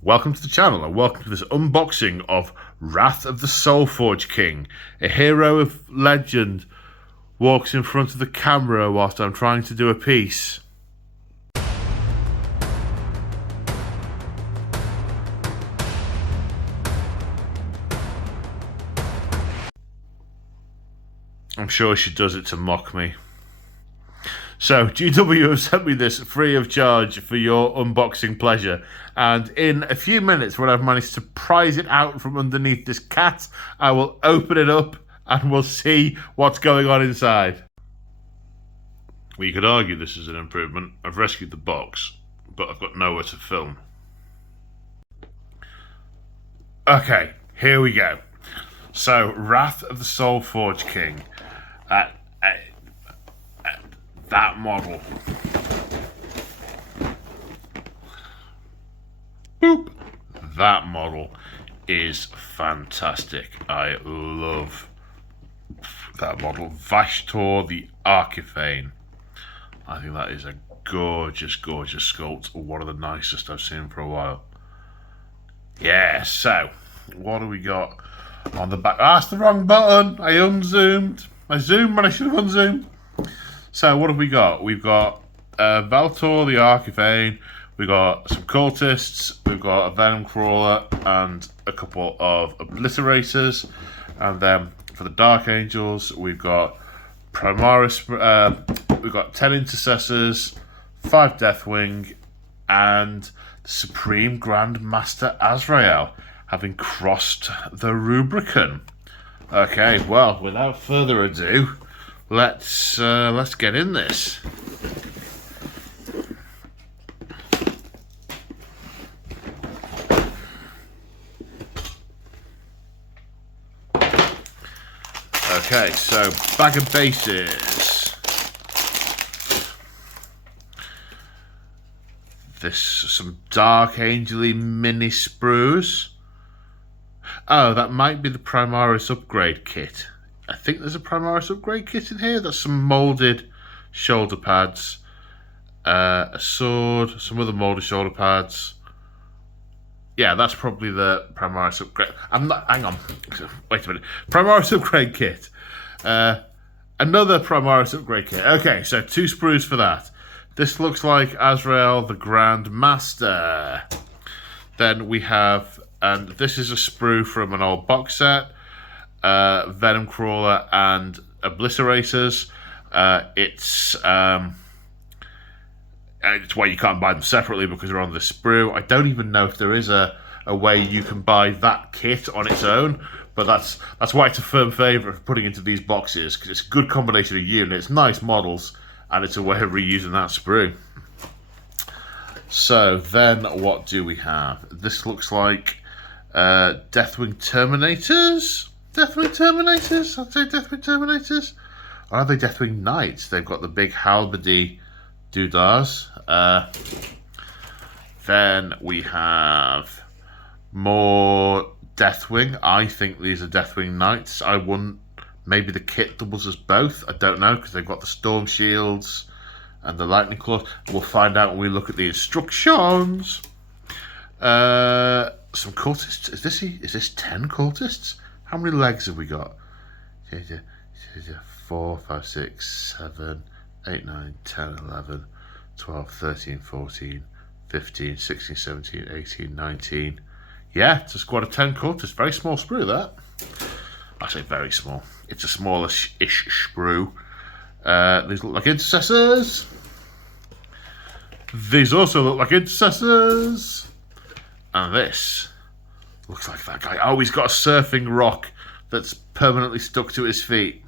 Welcome to the channel and welcome to this unboxing of Wrath of the Soulforge King. A hero of legend walks in front of the camera whilst I'm trying to do a piece. I'm sure she does it to mock me. So, GW have sent me this free of charge for your unboxing pleasure. And in a few minutes, when I've managed to prise it out from underneath this cat, I will open it up and we'll see what's going on inside. Well, you could argue this is an improvement. I've rescued the box, but I've got nowhere to film. Okay, here we go. So, Wrath of the Soulforge King. That model. Boop. That model is fantastic. I love that model. Vashtor the Archifane. I think that is a gorgeous, gorgeous sculpt. One of the nicest I've seen for a while. Yeah, so what do we got on the back? Ah, that's the wrong button. I unzoomed. I zoomed when I should have unzoomed. So what have we got? We've got Vashtor the Archifane, we've got some Cultists, we've got a Venom Crawler and a couple of Obliterators, and then for the Dark Angels we've got Primaris, we've got 10 Intercessors, 5 Deathwing, and the Supreme Grand Master Azrael, having crossed the Rubicon. Okay, well, without further ado, let's get in this. Okay, so bag of bases. This some Dark Angel-y mini sprues. Oh, that might be the Primaris upgrade kit. I think there's a Primaris upgrade kit in here. That's some moulded shoulder pads, a sword, some other moulded shoulder pads. Yeah, that's probably the Primaris upgrade. Hang on. Wait a minute. Primaris upgrade kit. Another Primaris upgrade kit. Okay, so 2 sprues for that. This looks like Azrael the Grand Master. Then we have, and this is a sprue from an old box set. Venom Crawler and Obliterators. It's why you can't buy them separately because they're on the sprue. I don't even know if there is a way you can buy that kit on its own, but that's why it's a firm favourite for putting into these boxes, because it's a good combination of units, nice models, and it's a way of reusing that sprue. So then what do we have? This looks like Deathwing Terminators? Deathwing Terminators? I'd say Deathwing Terminators. Or are they Deathwing Knights? They've got the big halberdy doodahs. Then we have more Deathwing. I think these are Deathwing Knights. I wouldn't. Maybe the kit doubles as both. I don't know, because they've got the storm shields and the lightning claws. We'll find out when we look at the instructions. Some cultists. Is this 10 cultists? How many legs have we got? 4, 5, 6, 7, 8, 9, 10, 11, 12, 13, 14, 15, 16, 17, 18, 19. Yeah, it's a squad of 10 cultists. Very small sprue, that. I say very small. It's a smallish-ish sprue. These look like Intercessors. These also look like Intercessors. And this looks like that guy. Oh, he's got a surfing rock that's permanently stuck to his feet.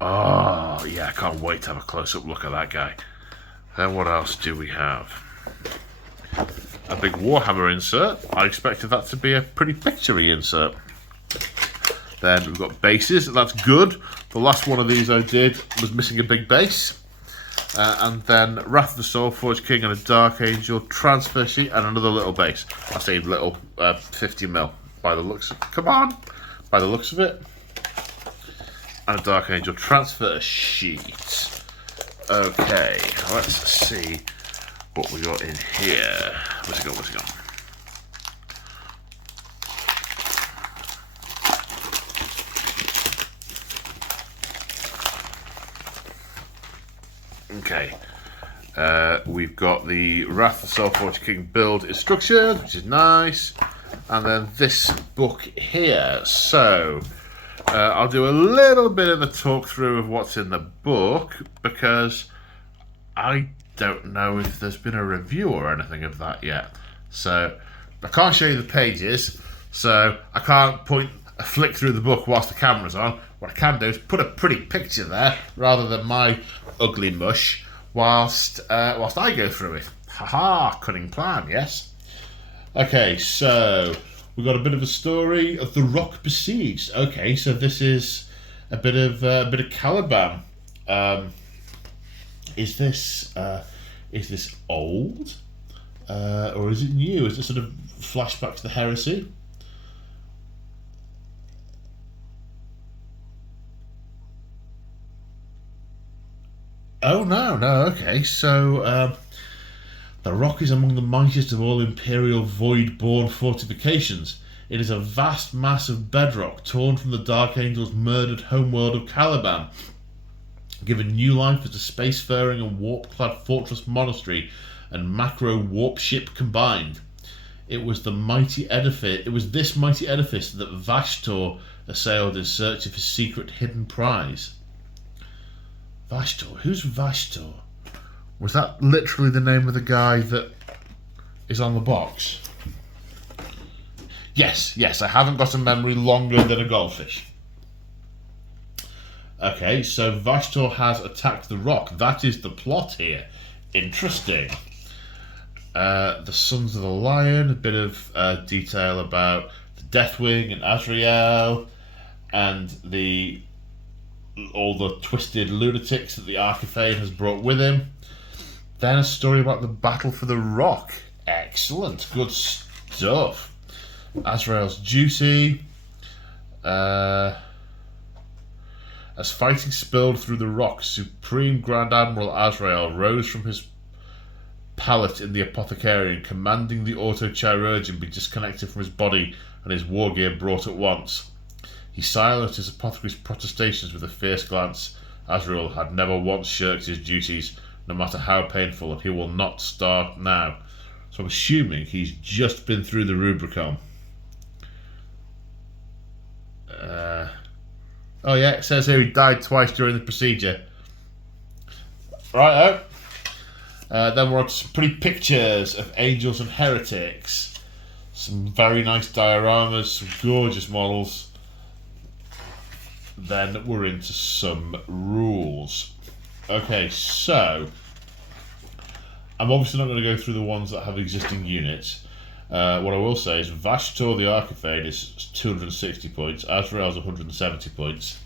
Oh, yeah, I can't wait to have a close-up look at that guy. Then what else do we have? A big Warhammer insert. I expected that to be a pretty picture-y insert. Then we've got bases. That's good. The last one of these I did was missing a big base. And then Wrath of the Soulforge King and a Dark Angel transfer sheet and another little base. I say little, 50mm by the looks of it. Come on! By the looks of it. And a Dark Angel transfer sheet. Okay, let's see what we got in here. Where's it gone? Okay. We've got the Wrath of the Soulforged King build instructions, which is nice. And then this book here. So, I'll do a little bit of a talk through of what's in the book, because I don't know if there's been a review or anything of that yet. So, I can't show you the pages, so I can't flick through the book whilst the camera's on. What I can do is put a pretty picture there, rather than my ugly mush, whilst I go through it. Haha, cunning plan, yes? Okay, so we've got a bit of a story of the Rock Besieged. Okay, so this is a bit of Caliban. Is this old, or is it new? Is it sort of flashback to the heresy? Oh no, okay. So the Rock is among the mightiest of all Imperial Void-born fortifications. It is a vast mass of bedrock torn from the Dark Angel's murdered homeworld of Caliban, given new life as a spacefaring and warp-clad fortress monastery and macro warp ship combined. It was this mighty edifice that Vashtor assailed in search of his secret hidden prize. Vashtor? Who's Vashtor? Was that literally the name of the guy that is on the box? Yes, I haven't got a memory longer than a goldfish. Okay, so Vashtor has attacked the Rock. That is the plot here. Interesting. The Sons of the Lion, a bit of detail about the Deathwing and Azrael, and all the twisted lunatics that the Archifane has brought with him. Then a story about the battle for the Rock. Excellent, good stuff. Azrael's duty. As fighting spilled through the Rock, Supreme Grand Admiral Azrael rose from his pallet in the Apothecarium, commanding the Auto-Chirurgeon be disconnected from his body and his war gear brought at once. He silenced his apothecary's protestations with a fierce glance. Azrael had never once shirked his duties, no matter how painful, and he will not start now. So I'm assuming he's just been through the Rubicon. Oh yeah, it says here he died twice during the procedure. Righto. Then we're on to some pretty pictures of angels and heretics. Some very nice dioramas, some gorgeous models. Then we're into some rules. Okay, so I'm obviously not going to go through the ones that have existing units. What I will say is Vashtor the Archifane is 260 points, Azrael's 170 points.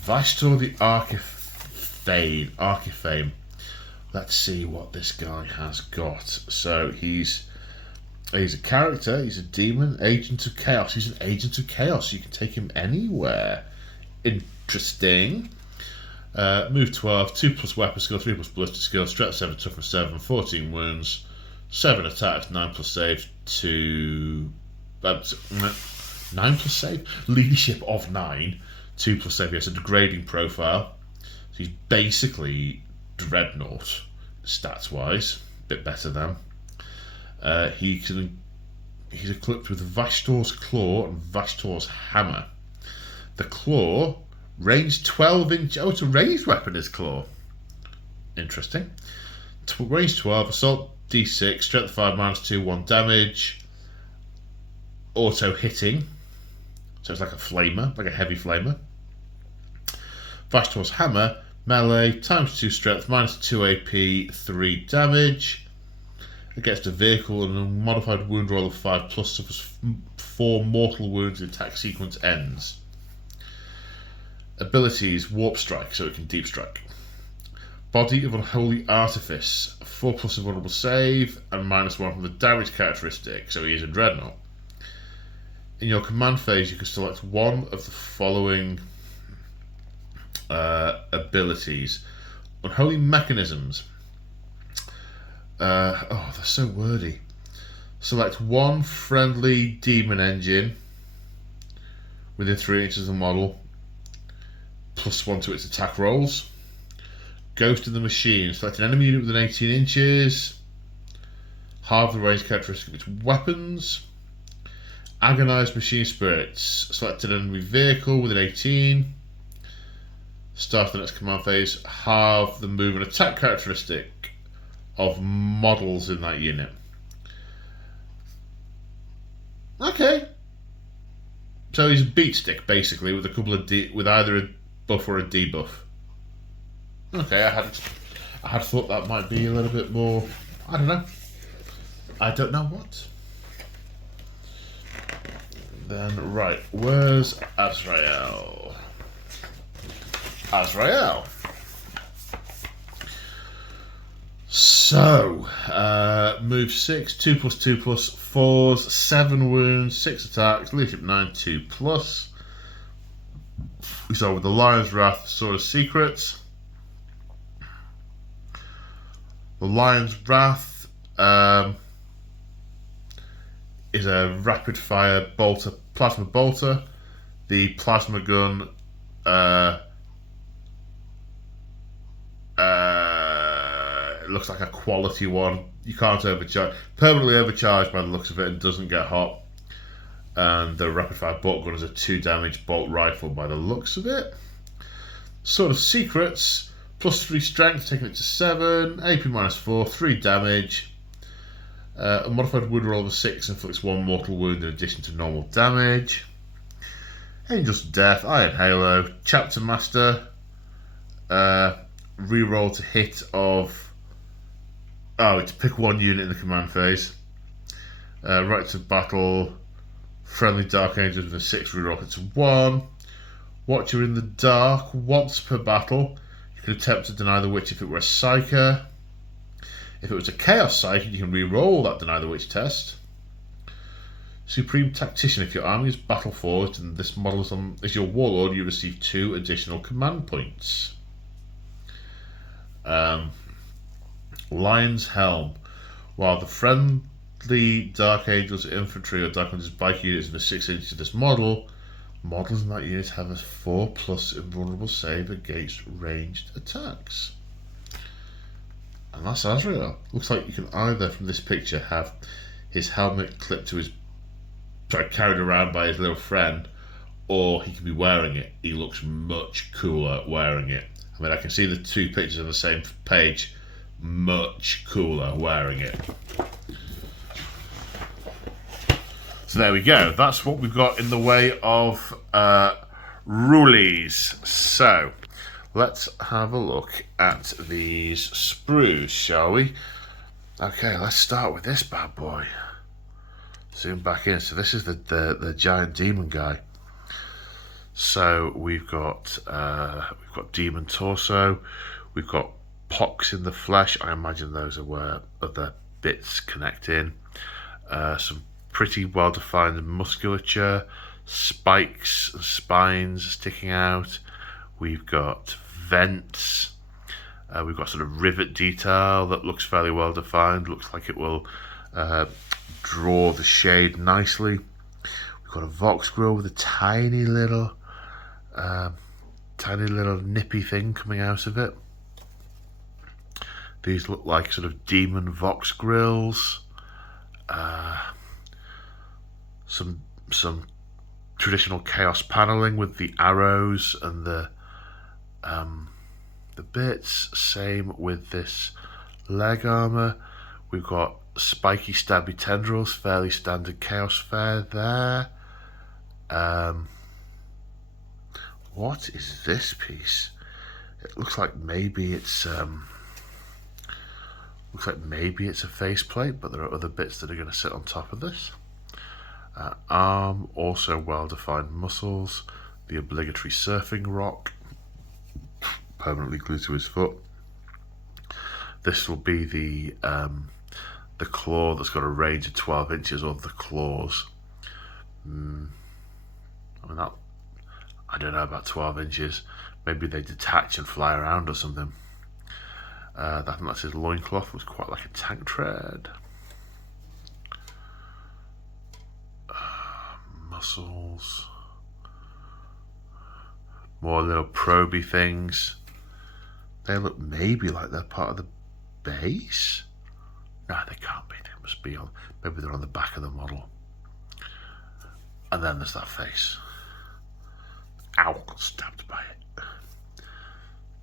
Vashtor the Archifane. Let's see what this guy has got. So he's a character, he's a demon, agent of chaos. He's an agent of chaos, you can take him anywhere. Interesting. Move 12, 2+ weapon skill, 3+ ballistic skill, strength 7, toughness 7, 14 wounds, 7 attacks, 9+ save, 9+ save? Leadership of 9, 2+ save. He has a degrading profile. So he's basically Dreadnought, stats wise. A bit better than. He's equipped with Vashtor's Claw and Vashtor's Hammer. The Claw, range 12 inch. Oh, it's a ranged weapon, his Claw. Interesting. Range 12, assault d6, strength 5, -2, 1 damage. Auto hitting. So it's like a flamer, like a heavy flamer. Vashtor's Hammer, melee, ×2 strength, -2 AP, 3 damage. Against a vehicle and a modified wound roll of 5+, suffers 4 mortal wounds. The attack sequence ends. Abilities, Warp Strike, so it can Deep Strike. Body of Unholy Artifice, 4+ invulnerable save, and -1 from the damage characteristic, so he is a Dreadnought. In your command phase, you can select one of the following abilities. Unholy Mechanisms. They're so wordy. Select one friendly demon engine within 3 inches of the model, +1 to its attack rolls. Ghost in the Machine. Select an enemy unit within 18 inches. Halve the range characteristic of its weapons. Agonized Machine Spirits. Select an enemy vehicle within 18. Start the next command phase. Halve the move and attack characteristic of models in that unit. Okay. So he's a beat stick basically with a couple of with either a buff or a debuff. Okay, I had thought that might be a little bit more. I don't know. I don't know what. Then right, where's Azrael? Azrael. So, move 6, 2+2+4s, 7 wounds, 6 attacks, leadership 9, 2+. We start with the Lion's Wrath, Sword of Secrets. The Lion's Wrath is a rapid fire bolter, plasma bolter. The plasma gun it looks like a quality one. You can't overcharge. Permanently overcharged by the looks of it and doesn't get hot. And the rapid fire bolt gun is a 2 damage bolt rifle by the looks of it. Sword of Secrets, +3 strength, taking it to 7. AP -4, 3 damage. A modified wound roll of a 6 inflicts 1 mortal wound in addition to normal damage. Angel's Death, Iron Halo, Chapter Master. Reroll to hit of. Oh, to pick 1 unit in the command phase. Right to battle. Friendly Dark Angels with a 6 reroll to 1. Watcher in the Dark. Once per battle, you can attempt to deny the witch if it were a Psyker. If it was a Chaos Psychic, you can reroll that Deny the Witch test. Supreme Tactician. If your army is battle forged and this model is your warlord, you receive 2 additional command points. Lion's Helm. While the friendly Dark Angels infantry or Dark Angels bike units in the 6 inches of this model, models in that unit have a 4+ invulnerable save against ranged attacks. And that's Azrael. Looks like you can either, from this picture, have his helmet clipped to his, carried around by his little friend, or he could be wearing it. He looks much cooler wearing it. I mean, I can see the 2 pictures on the same page. Much cooler wearing it. So there we go. That's what we've got in the way of rulies. So let's have a look at these sprues, shall we? Okay, let's start with this bad boy. Zoom back in. So this is the giant demon guy. So we've got demon torso. We've got pox in the flesh. I imagine those are where other bits connect in. Some pretty well defined musculature, spikes and spines sticking out. We've got vents. We've got sort of rivet detail that looks fairly well defined. Looks like it will draw the shade nicely. We've got a Vox grill with a tiny little nippy thing coming out of it. These look like sort of demon Vox grills. Some traditional chaos paneling with the arrows and the bits. Same with this leg armor. We've got spiky stabby tendrils, fairly standard chaos fare there. What is this piece? It looks like maybe it's a faceplate, but there are other bits that are going to sit on top of this. Arm, also well-defined muscles, the obligatory surfing rock, permanently glued to his foot. This will be the claw that's got a range of 12 inches, or the claws. I don't know about 12 inches. Maybe they detach and fly around or something. I think that's his loincloth. Was quite like a tank tread. Muscles. More little proby things. They look maybe like they're part of the base. No, they can't be. They must be on. Maybe they're on the back of the model. And then there's that face. Ow! Got stabbed by it.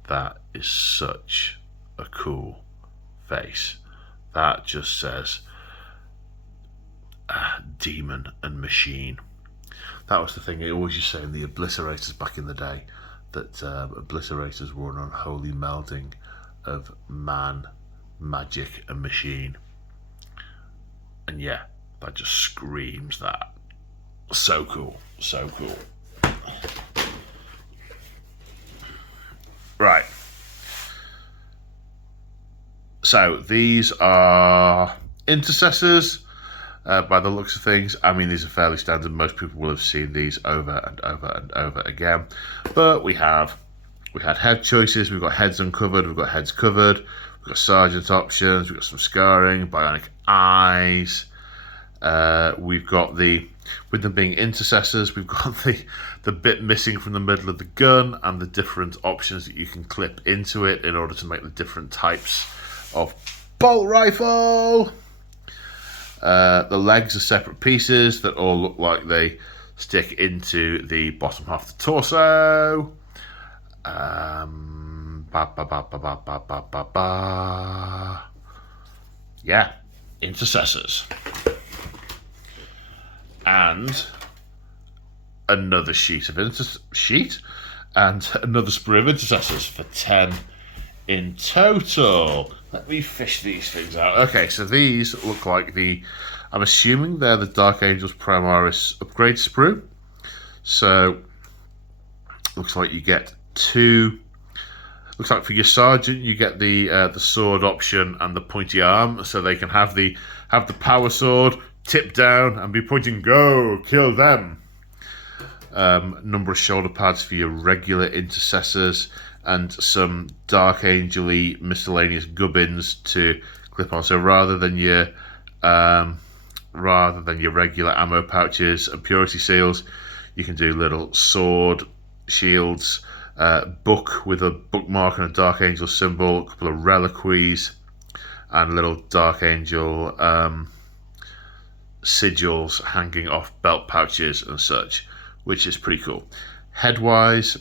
That is such a cool face. That just says demon and machine. That was the thing they always used to say in the obliterators back in the day, that obliterators were an unholy melding of man, magic and machine. And yeah, that just screams that. So cool, so cool. Right. So these are Intercessors. By the looks of things, I mean, these are fairly standard. Most people will have seen these over and over and over again. But we had head choices. We've got heads uncovered. We've got heads covered. We've got sergeant options. We've got some scarring, bionic eyes. We've got with them being Intercessors, we've got the bit missing from the middle of the gun and the different options that you can clip into it in order to make the different types of bolt rifle. The legs are separate pieces that all look like they stick into the bottom half of the torso. Yeah, Intercessors. And another sheet and another sprue of Intercessors for 10 in total. Let me fish these things out. Okay, so these look like I'm assuming they're the Dark Angels Primaris upgrade sprue. So looks like you get two. Looks like for your sergeant you get the sword option and the pointy arm, so they can have the power sword, tip down and be pointing, go, kill them. Number of shoulder pads for your regular Intercessors, and some Dark Angel-y miscellaneous gubbins to clip on. So rather than your regular ammo pouches and purity seals, you can do little sword shields, book with a bookmark and a Dark Angel symbol, a couple of reliquaries, and little Dark Angel sigils hanging off belt pouches and such, which is pretty cool. Head-wise,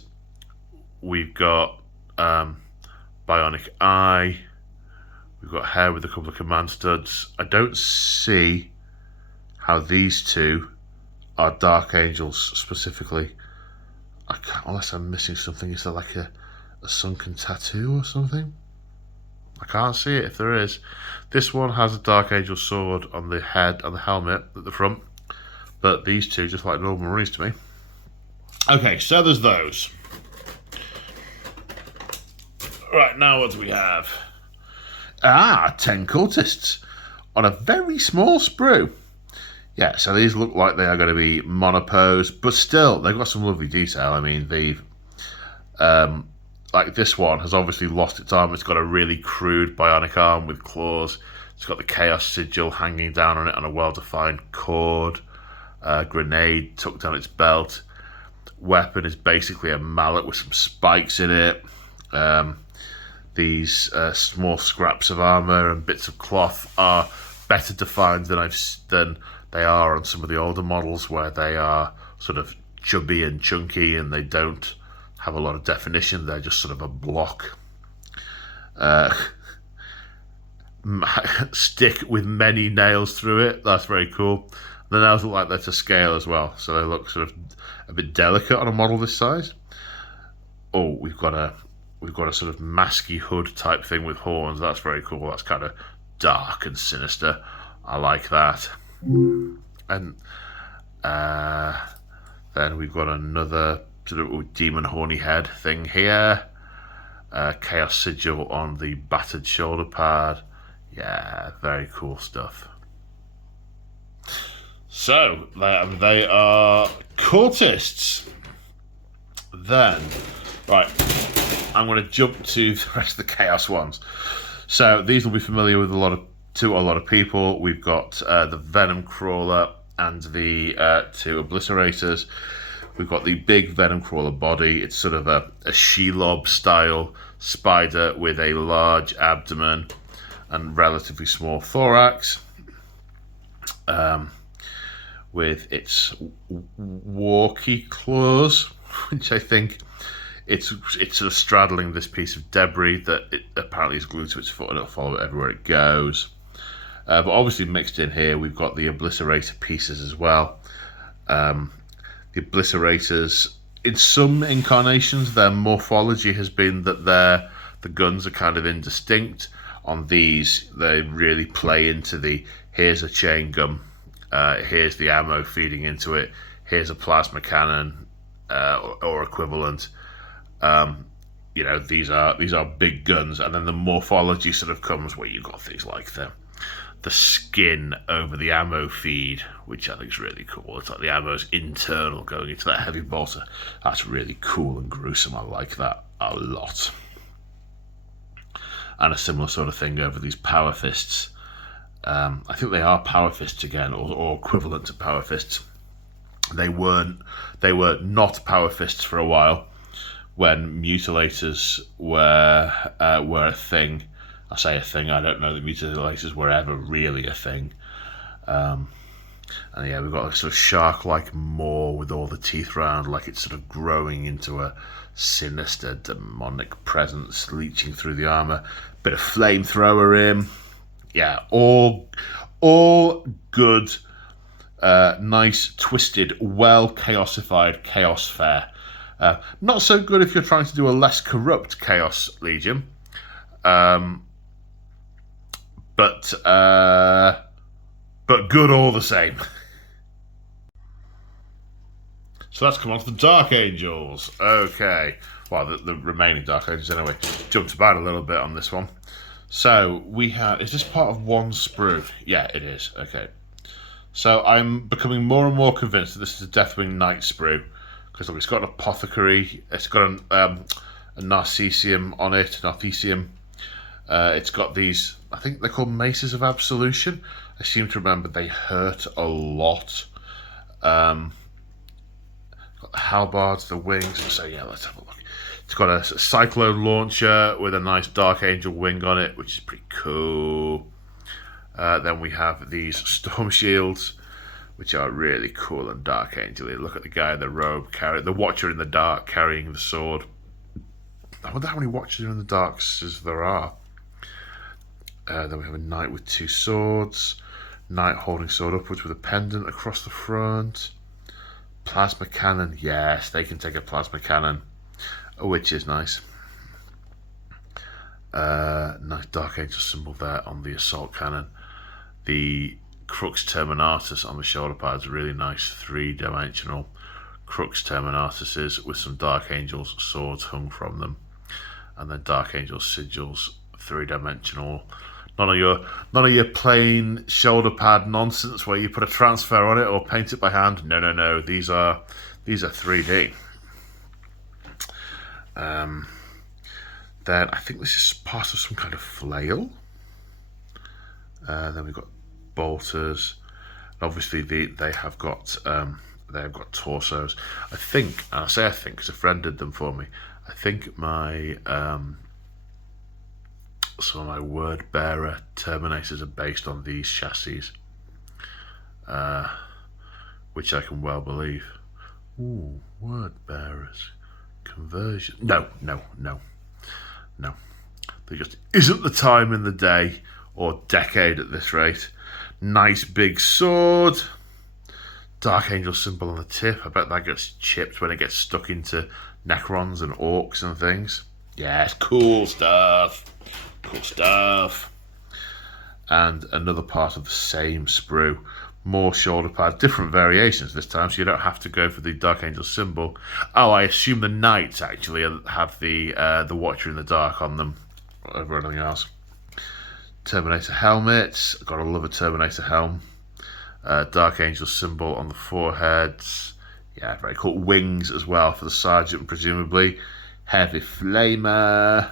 we've got bionic eye. We've got hair with a couple of command studs. I don't see how these two are Dark Angels specifically. Unless I'm missing something. Is there like a sunken tattoo or something? I can't see it if there is. This one has a Dark Angel sword on the head and the helmet at the front, but these two just like normal Marines to me. Okay, so there's those. Right, now what do we have? 10 Cultists on a very small sprue. Yeah, so these look like they are going to be monopose, but still, they've got some lovely detail. I mean, they've... like this one has obviously lost its arm. It's got a really crude bionic arm with claws. It's got the Chaos Sigil hanging down on it on a well-defined cord. Grenade tucked down its belt. Weapon is basically a mallet with some spikes in it. These small scraps of armor and bits of cloth are better defined than they are on some of the older models, where they are sort of chubby and chunky and they don't have a lot of definition. They're just sort of a block. Stick with many nails through it. That's very cool. The nails look like they're to scale as well, so they look sort of a bit delicate on a model this size. Oh, we've got a sort of masky hood type thing with horns. That's very cool. That's kind of dark and sinister. I like that. And then we've got another sort of demon horny head thing here. Chaos Sigil on the battered shoulder pad. Yeah, very cool stuff. So, they are Cultists. Then, right, I'm going to jump to the rest of the Chaos ones. So, these will be familiar with a lot of people. We've got the Venom Crawler and the two Obliterators. We've got the big venom crawler body. It's sort of a Shelob style spider with a large abdomen and relatively small thorax. With its walkie claws, which I think it's sort of straddling this piece of debris that it apparently is glued to its foot, and it'll follow it everywhere it goes. But obviously mixed in here, we've got the obliterator pieces as well. The obliterators, in some incarnations, their morphology has been that the guns are kind of indistinct. On these, they really play into the here's a chain gun, here's the ammo feeding into it, here's a plasma cannon or equivalent. These are big guns, and then the morphology sort of comes where you've got things like the skin over the ammo feed, which I think is really cool. It's like the ammo's internal going into that heavy bolter. That's really cool and gruesome. I like that a lot. And a similar sort of thing over these power fists. I think they are power fists again, or equivalent to power fists. They were not power fists for a while when mutilators were a thing. I say a thing, I don't know that mutilators were ever really a thing. And yeah, we've got a sort of shark-like maw with all the teeth round, like it's sort of growing into a sinister demonic presence leeching through the armour. Bit of flamethrower in. Yeah, all good, nice, twisted, well chaosified chaos fair. Not so good if you're trying to do a less corrupt Chaos Legion. But good all the same. So let's come on to the Dark Angels. Okay. Well, the remaining Dark Angels anyway. Jumped about a little bit on this one. So we have... Is this part of one sprue? Yeah, it is. Okay. So I'm becoming more and more convinced that this is a Deathwing Knight sprue. Because look, it's got an apothecary. It's got a Narcisium on it. Narcisium. It's got these... I think they're called Maces of Absolution. I seem to remember they hurt a lot. Got the halberds, the wings. So yeah, let's have a look. It's got a cyclone launcher with a nice Dark Angel wing on it, which is pretty cool. Then we have these storm shields, which are really cool and Dark Angel-y. Look at the guy in the robe, the Watcher in the dark carrying the sword. I wonder how many Watchers in the darks there are. Then we have a knight with two swords. Knight holding sword upwards with a pendant across the front. Plasma cannon. Yes, they can take a plasma cannon, which is nice. Nice Dark Angel symbol there on the assault cannon. The Crux Terminatus on the shoulder pads. Really nice three-dimensional Crux Terminatuses with some Dark Angels swords hung from them. And then Dark Angel sigils, three-dimensional. None of your plain shoulder pad nonsense where you put a transfer on it or paint it by hand. No. These are 3D. Then I think this is part of some kind of flail. Then we've got bolters. Obviously, they have got torsos. I think, and I say I think because a friend did them for me. I think my some of my word bearer Terminators are based on these chassis, which I can well believe. Ooh, word bearers conversion. No. There just isn't the time in the day or decade at this rate. Nice big sword. Dark Angel symbol on the tip. I bet that gets chipped when it gets stuck into Necrons and Orcs and things. Yes, cool stuff. And another part of the same sprue. More shoulder pads, different variations this time, so you don't have to go for the Dark Angel symbol. Oh, I assume the Knights actually have the Watcher in the Dark on them over anything else. Terminator helmets. Gotta love a Terminator helm. Dark Angel symbol on the foreheads. Yeah, very cool. Wings as well for the Sergeant, presumably. Heavy Flamer.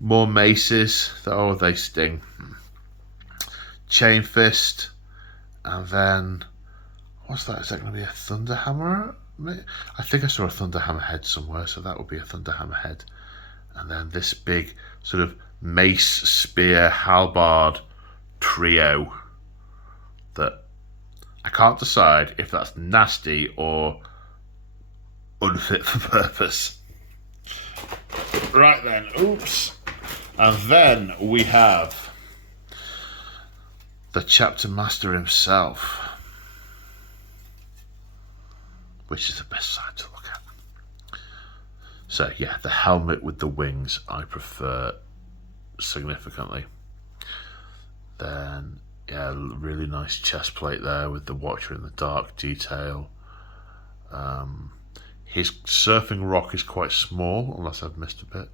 More maces. Oh, they sting. Chain Fist. And then, what's that? Is that going to be a Thunder Hammer? I think I saw a Thunderhammer head somewhere, so that would be a Thunderhammer head. And then this big sort of mace, spear, halberd trio that I can't decide if that's nasty or unfit for purpose. Right then, oops. And then we have the chapter master himself, which is the best side to look at. So yeah, the helmet with the wings I prefer significantly. Then yeah, really nice chest plate there with the Watcher in the Dark detail. His surfing rock is quite small, unless I've missed a bit.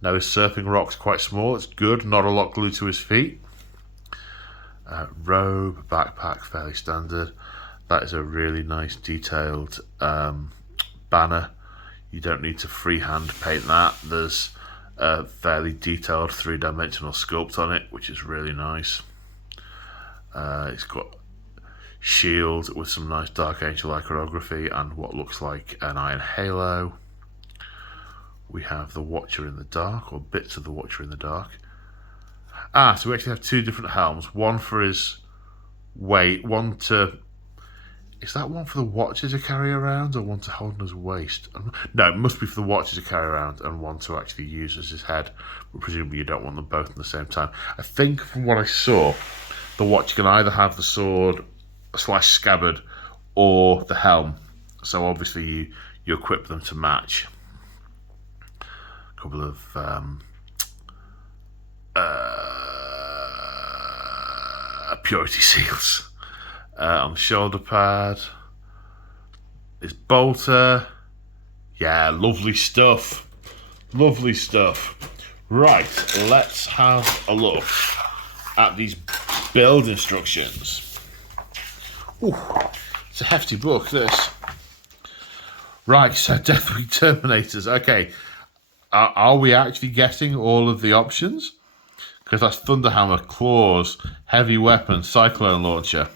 No, his surfing rock's quite small. It's good, not a lot glued to his feet. Robe, backpack, fairly standard. That is a really nice detailed banner. You don't need to freehand paint that. There's a fairly detailed three-dimensional sculpt on it, which is really nice. It's got shield with some nice Dark Angel iconography and what looks like an iron halo. We have the Watcher in the Dark, or bits of the Watcher in the Dark. So we actually have two different helms. One for his weight, one to... Is that one for the Watcher to carry around, or one to hold on his waist? No, it must be for the Watcher to carry around, and one to actually use as his head. But presumably you don't want them both at the same time. I think from what I saw, the Watcher can either have the sword / scabbard or the helm. So obviously you equip them to match. A couple of purity seals on the shoulder pad. His bolter. Yeah, lovely stuff. Lovely stuff. Right, let's have a look at these build instructions. Ooh, it's a hefty book, this. Right, so Deathwing Terminators. Okay, are we actually getting all of the options? Because that's Thunderhammer, Claws, Heavy Weapon, Cyclone Launcher.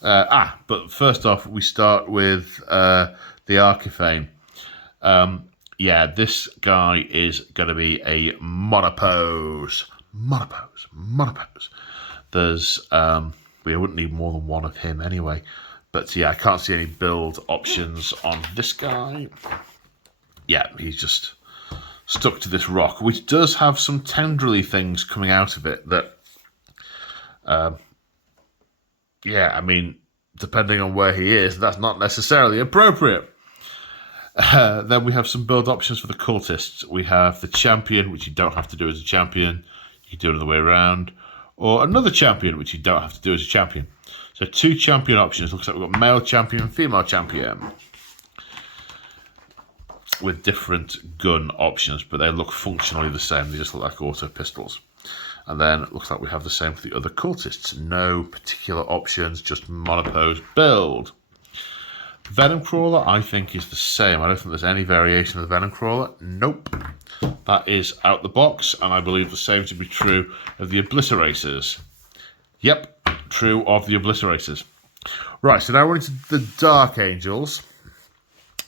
But first off, we start with the Archifane. Yeah, this guy is going to be a monopose. Monopose. There's... we wouldn't need more than one of him anyway. But yeah, I can't see any build options on this guy. Yeah, he's just stuck to this rock, which does have some tendrily things coming out of it that... yeah, I mean, depending on where he is, that's not necessarily appropriate. Then we have some build options for the Cultists. We have the Champion, which you don't have to do as a Champion. You can do it the other way around. Or another Champion, which you don't have to do as a Champion. So 2 Champion options. Looks like we've got Male Champion and Female Champion. With different gun options, but they look functionally the same. They just look like auto pistols. And then it looks like we have the same for the other Cultists. No particular options, just monopose build. Venom Crawler, I think, is the same. I don't think there's any variation of the Venom Crawler. Nope. That is out the box, and I believe the same to be true of the Obliterators. Yep, true of the Obliterators. Right, so now we're into the Dark Angels.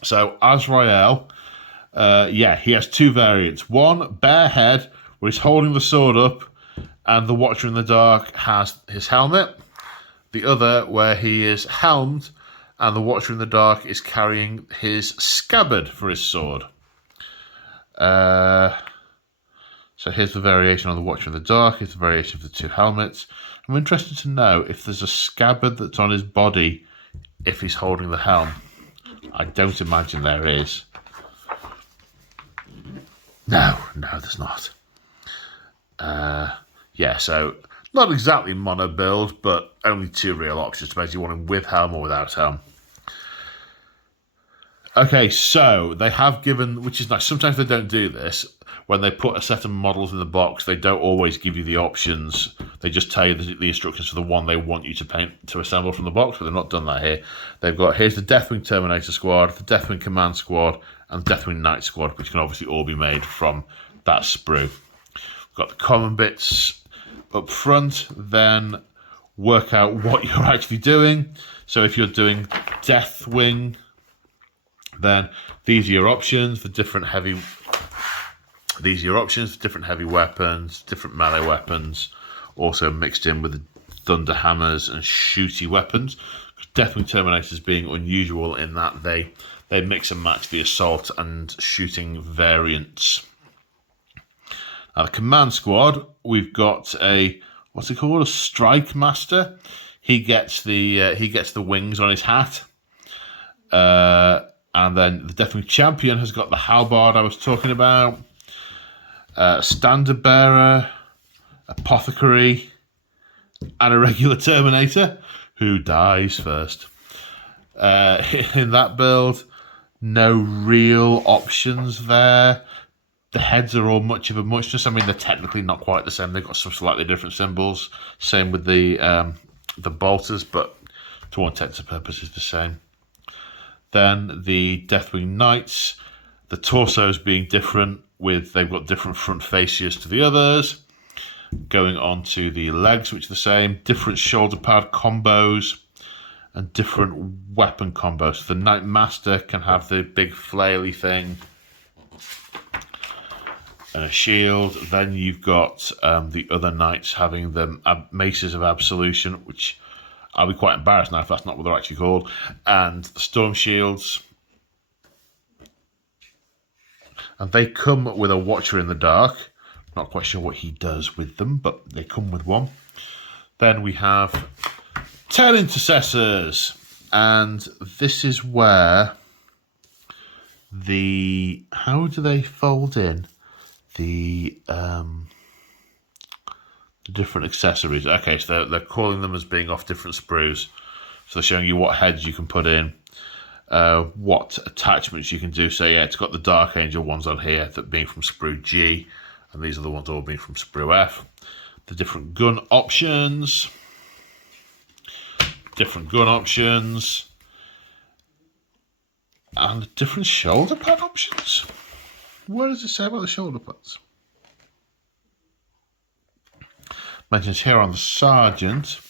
So Azrael, yeah, he has 2 variants. One, bare head, where he's holding the sword up, and the Watcher in the Dark has his helmet. The other, where he is helmed, and the Watcher in the Dark is carrying his scabbard for his sword. So here's the variation on the Watcher in the Dark. Here's the variation for the 2 helmets. I'm interested to know if there's a scabbard that's on his body if he's holding the helm. I don't imagine there is. No, there's not. Yeah, so not exactly mono build, but only 2 real options. Depends if you want him with helm or without helm. Okay, so they have given, which is nice. Sometimes they don't do this. When they put a set of models in the box, they don't always give you the options. They just tell you the instructions for the one they want you to paint to assemble from the box, but they've not done that here. They've got, here's the Deathwing Terminator Squad, the Deathwing Command Squad, and the Deathwing Knight Squad, which can obviously all be made from that sprue. We've got the common bits up front, then work out what you're actually doing. So if you're doing Deathwing, then these are your options for different heavy. These are your options for different heavy weapons, different melee weapons, also mixed in with the thunder hammers and shooty weapons. Deathwing Terminators being unusual in that they mix and match the assault and shooting variants. Now the command squad, we've got a what's it called? A Strike Master. He gets the wings on his hat. And then the Deathwing Champion has got the halberd I was talking about. Standard Bearer, Apothecary, and a regular Terminator who dies first. In that build, no real options there. The heads are all much of a muchness. I mean, they're technically not quite the same. They've got some slightly different symbols. Same with the bolters, but to all intents and purposes the same. Then the Deathwing Knights, the torsos being different, they've got different front fascias to the others. Going on to the legs, which are the same, different shoulder pad combos and different weapon combos. So the Knight Master can have the big flaily thing and a shield. Then you've got the other knights having the Maces of Absolution, which I'll be quite embarrassed now if that's not what they're actually called, and the Storm Shields. And they come with a Watcher in the Dark. Not quite sure what he does with them, but they come with one. Then we have 10 Intercessors. And this is where how do they fold in the different accessories? Okay, so they're calling them as being off different sprues. So they're showing you what heads you can put in, what attachments you can do. So yeah, it's got the Dark Angel ones on here that being from sprue G, and these are the ones all being from sprue F. The different gun options, and different shoulder pad options. What does it say about the shoulder pads? Mentions here on the Sergeant.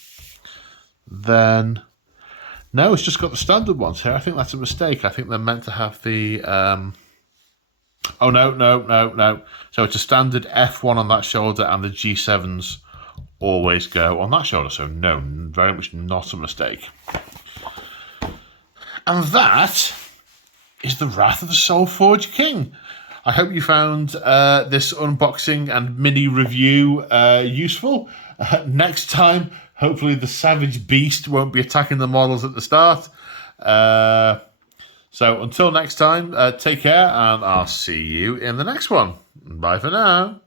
Then, no, it's just got the standard ones here. I think that's a mistake. I think they're meant to have the... Oh, no. So it's a standard F1 on that shoulder, and the G7s always go on that shoulder. So no, very much not a mistake. And that is the Wrath of the Soulforged King. I hope you found this unboxing and mini review useful. Next time, hopefully the Savage Beast won't be attacking the models at the start. So until next time, take care, and I'll see you in the next one. Bye for now.